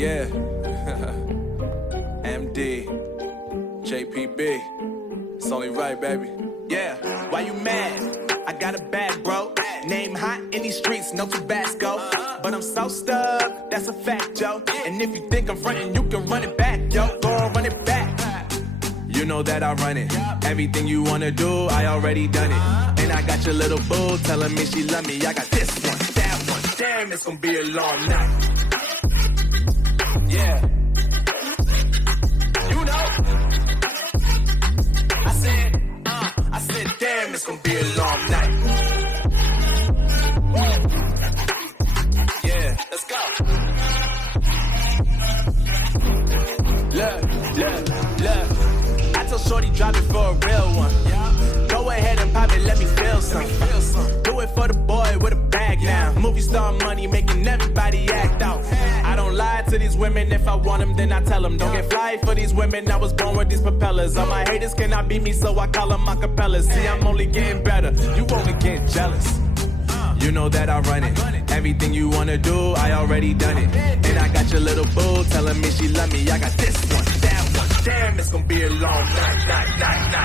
Yeah. MD, JPB. It's only right, baby. Yeah, why you mad? I got a bad bro. Name hot in these streets, no Tabasco. But I'm so stuck, that's a fact, yo. And if you think I'm frontin', you can run it back, yo. Go on, run it back. You know that I run it. Everything you wanna do, I already done it. And I got your little boo telling me she love me. I got this one, that one. Damn, it's gonna be a long night. Yeah. You know. I said, damn, it's gonna be a long night. Yeah, let's go. Look. I told Shorty drop it for a real one. Go ahead and pop it, let me feel some. Do it for the boy with a bag now. Movie star money making everybody act out. I don't lie to these women, if I want them then I tell them. Don't get fly for these women, I was born with these propellers. All my haters cannot beat me, so I call them acapellas. See, I'm only getting better, you only getting jealous. You know that I run it. Everything you wanna do, I already done it. And I got your little boo telling me she love me. I got this one, that one. Damn, it's gonna be a long night.